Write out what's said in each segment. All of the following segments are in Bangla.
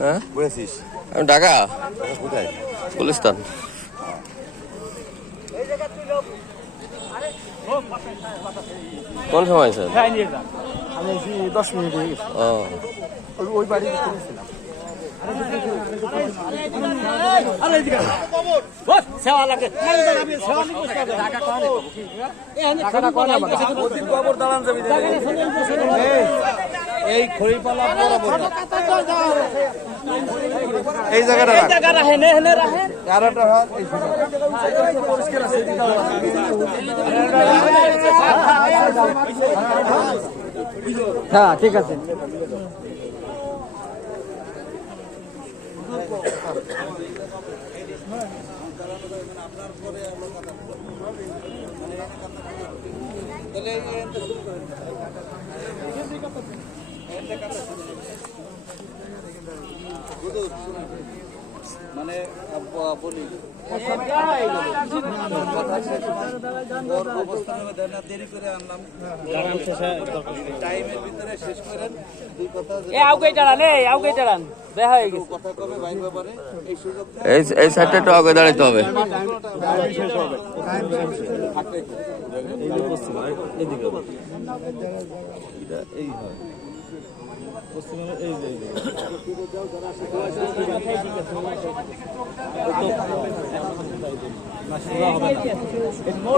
হ্যাঁ আমি ঢাকা গুলিস্তান। কোন সময় স্যার? আমি 10 মিনিট হয়ে গেছে। ওই বাড়ি ছিলাম। এই খড়িপালা এই জায়গাটা হ্যাঁ ঠিক আছে। মানে বলি দেরি করে আনলাম, টাইমের ভিতরে শেষ করেন। দুই কথা কথা কবে ভাই ব্যাপারে এই সুযোগ এই সাইডটা একটু আগে দাঁড়াইতে হবে।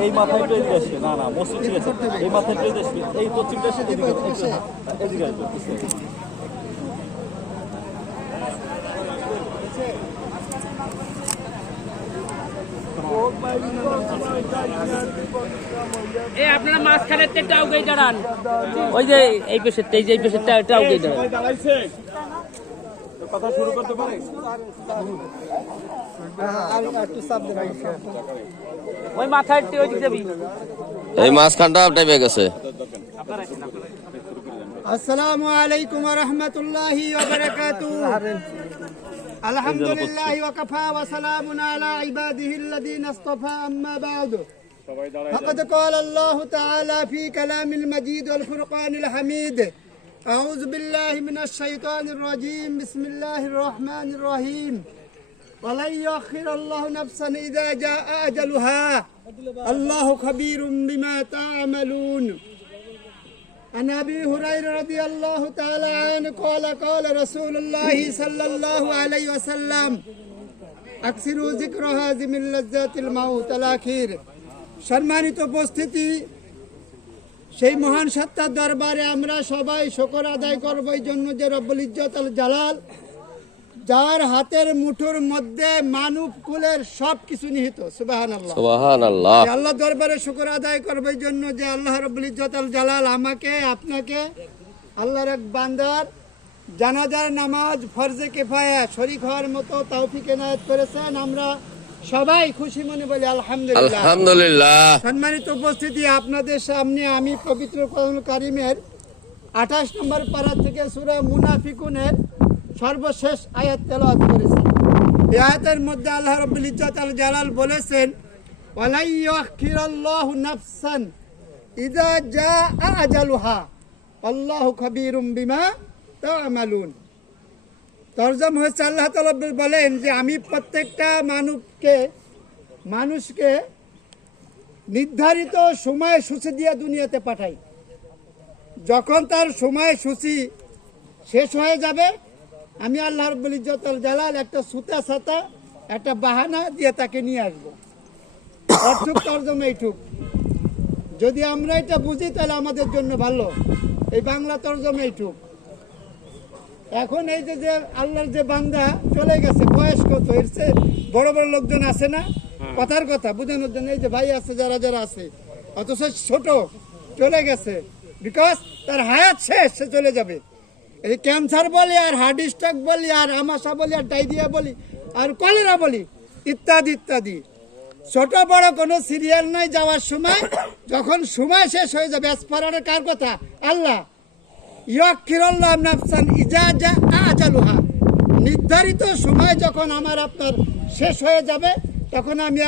এই মাথায় না না মসজিদ ঠিক আছে, এই মাথায় এই পশ্চিমটা আপনারা মাঝখানের একটা আউগে দাঁড়ান, ওই যে এই পেশেরটা, এই যে এই পেশেরটা একটা আউগে দাঁড়ান। কথা শুরু করতে পারে। ওই মাথায় ওই দিকে যাবি, এই মাঝখানটা আপনি পেয়ে গেছে। আসসালামু আলাইকুম ওয়া রাহমাতুল্লাহি ওয়া বারাকাতুহু। আলহামদুলিল্লাহি ওয়া কাফা ওয়া সালামুন আলা ইবাদিহিল্লাযীনা ইসতাফা, আম্মা বা'দু। ফাকাদ ক্বালা আল্লাহু তাআলা ফী কালামিল মাজিদ ওয়াল ফুরকানিল হামিদ। আউযু বিল্লাহি মিনাশ শাইতানির রাজীম। বিসমিল্লাহির রহমানির রহিম। ওয়া লা ইউআখিরুল্লাহু নাফসান ইযা জাআ আজালুহা। আল্লাহু খাবীরুম বিমা তা'মালুন। عن أبي هريرة رضي الله تعالى عنه قال قال رسول الله صلى الله عليه وسلم أكثروا ذكر هذه من لذات الموت الأخير। সম্মানিত উপস্থিতি, সেই মহান সত্তার দরবারে আমরা সবাই শুকর আদায় করব এই জন্য যে রব্বুল ইজ্জত আল জালাল, যার হাতের মুঠোর মধ্যে মানব কুলের সব কিছু নিহিত। সুবহানাল্লাহ সুবহানাল্লাহ। আল্লাহ দরবারে শুকর আদায় করব এই জন্য যে আল্লাহ রব্বুল ইজ্জত আল জালাল আমাকে আপনাকে আল্লাহর এক বান্দার জানাজার নামাজ ফরজে কিফায়া শরীক হওয়ার মতো তৌফিক এনায়েত করেছেন। আমরা সবাই খুশি মনে বলি আলহামদুলিল্লাহ। আলহামদুলিল্লাহ। সম্মানিত উপস্থিতি, আপনাদের সামনে আমি পবিত্র কোরআনুল কারীমের 28 নম্বর পারা থেকে সূরা মুনাফিকুনের সর্বশেষ আয়াত তেলাওয়াত করেছি। এই আয়াতের মধ্যে আল্লাহ রাব্বুল ইজ্জত আল জালাল বলেছেন, ওয়ালা ইউআখিরুল্লাহু নাফসান ইযা জাআ আজালুহা আল্লাহু খাবীরুম বিমা তা'মালুন। তরজমা হচ্ছে আল্লাহ তাআলা বলেন যে আমি প্রত্যেকটা মানুষকে নির্ধারিত সময় সূচি দিয়ে দুনিয়াতে পাঠাই। যখন তার সময় সূচি শেষ হয়ে যাবে, আমি আল্লাহ রাব্বুল ইজ্জত আল জালাল একটা সুতা ছাতা একটা বাহানা দিয়ে তাকে নিয়ে আসবো। অর্থক তরজমা এইটুক। যদি আমরা এটা বুঝি তাহলে আমাদের জন্য ভালো। এই বাংলা তরজমা এইটুক। এখন এই যে আল্লাহর যে বান্দা চলে গেছে, বয়স কত, এর চেয়ে বড় বড় লোকজন আছে না, কথার কথা বোঝানোর জন্য এই যে ভাই আছে যারা যারা আছে, অথচ ছোট চলে গেছে, বিকজ তার হায়াত শেষ, সে চলে যাবে। এই ক্যান্সার বলি আর হার্ট স্ট্রোক বলি আর আমাশা বলি আর ডায়রিয়া বলি আর কলেরা বলি ইত্যাদি ইত্যাদি, ছোট বড় কোনো সিরিয়াল নাই যাওয়ার সময়। যখন সময় শেষ হয়ে যাবে, আসপারার কার কথা? আল্লাহ। ইউআখিরুল্লাহু নাফসান ইযা জাআ আজালুহা, নির্ধারিত সময় যখন আমার আপনার শেষ হয়ে যাবে, তখন আমি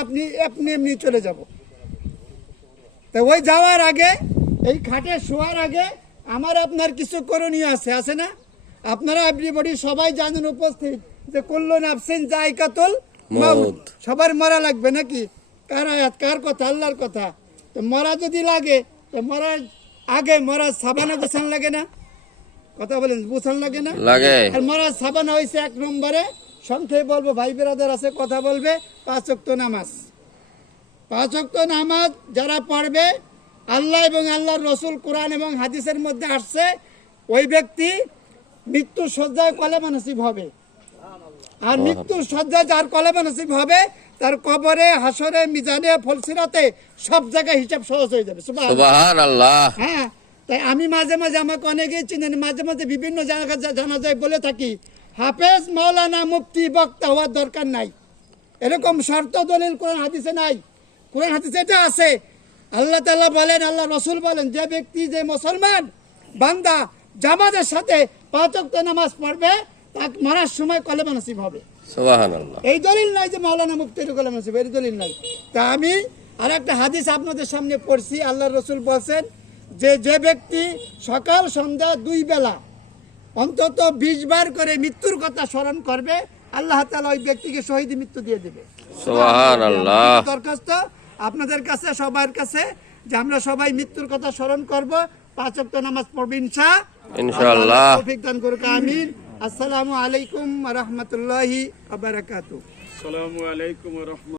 আপনি এমনি চলে যাব। তো ওই যাওয়ার আগে, এই খাটে শোয়ার আগে আমার আপনার কিছু করণীয় আছে, আছে না? আপনারা এভরিবডি সবাই জানেন উপস্থিত যে কুল্লু নাফসিন যায়কাতুল মাউত, সবার মরা লাগবে নাকি? কার আয়াত, কার কথা? আল্লাহর কথা। তো মরা যদি লাগে, তো মরার আগে মরা সাবানা গোছান লাগে না? কথা বলেন, গোছান লাগে না? লাগে। আর মরা সাবানা হয়েছে 1 নম্বরে, সংক্ষেপে বলবো, ভাই বেরাদার আছে কথা বলবে, 5 ওয়াক্ত নামাজ। 5 ওয়াক্ত নামাজ যারা পড়বে, আল্লাহ এবং আল্লাহর রসুল কোরআন এবং হাদিসের মধ্যে আসছে, ওই ব্যক্তি মৃত্যু সজ্জায় কলেমা নসিব হবে। আর মৃত্যু সজ্জায় যার কলেমা নসিব হবে, তার কবরে, হাসরে, মিজানে, ফলসিরাতে সব জায়গায় হিসাব সহজ হয়ে যাবে। সুবহানাল্লাহ। হ্যাঁ, তাই আমি মাঝে মাঝে, আমাকে অনেকেই চিনেন, মাঝে মাঝে বিভিন্ন জায়গায় জানা যায় বলে থাকি, হাফেজ, মাওলানা, মুফতি, বক্তা হওয়ার দরকার নাই। এরকম শর্ত দলিল কোরআন হাদিসে নাই। কোরআন হাদিসে এটা আছে, আল্লাহ তাআলা বলেন, আল্লাহ রসুল বলেন, যে ব্যক্তি, যে মুসলমান বান্দা জামাতের সাথে 5 ওয়াক্ত নামাজ পড়বে, তার মরার সময় কলেমা নসিব হবে। সুবহানাল্লাহ। এই দলিল নাই যে মাওলানা মুফতির কলেমা নসিব, এই দলিল নাই। তা আমি আর একটা হাদিস আপনাদের সামনে পড়ছি। আল্লাহ রসুল বলছেন যে, যে ব্যক্তি সকাল সন্ধ্যা 2 বেলা অন্তত 20 বার করে মৃত্যুর কথা স্মরণ করবে, আল্লাহ তাআলা ওই ব্যক্তিকে শহীদ মৃত্যু দিয়ে দেবে। সুবহানাল্লাহ। দরখাস্ত আপনাদের কাছে, সবার কাছে, যে আমরা সবাই মৃত্যুর কথা স্মরণ করব, 5 ওয়াক্ত নামাজ পড়ব ইনশাআল্লাহ। তৌফিক দান করুক, আমিন। আসসালামু আলাইকুম ওয়া রাহমাতুল্লাহি ওয়া বারাকাতুহু। আসসালামু আলাইকুম ওয়া রাহমাতুল্লাহ।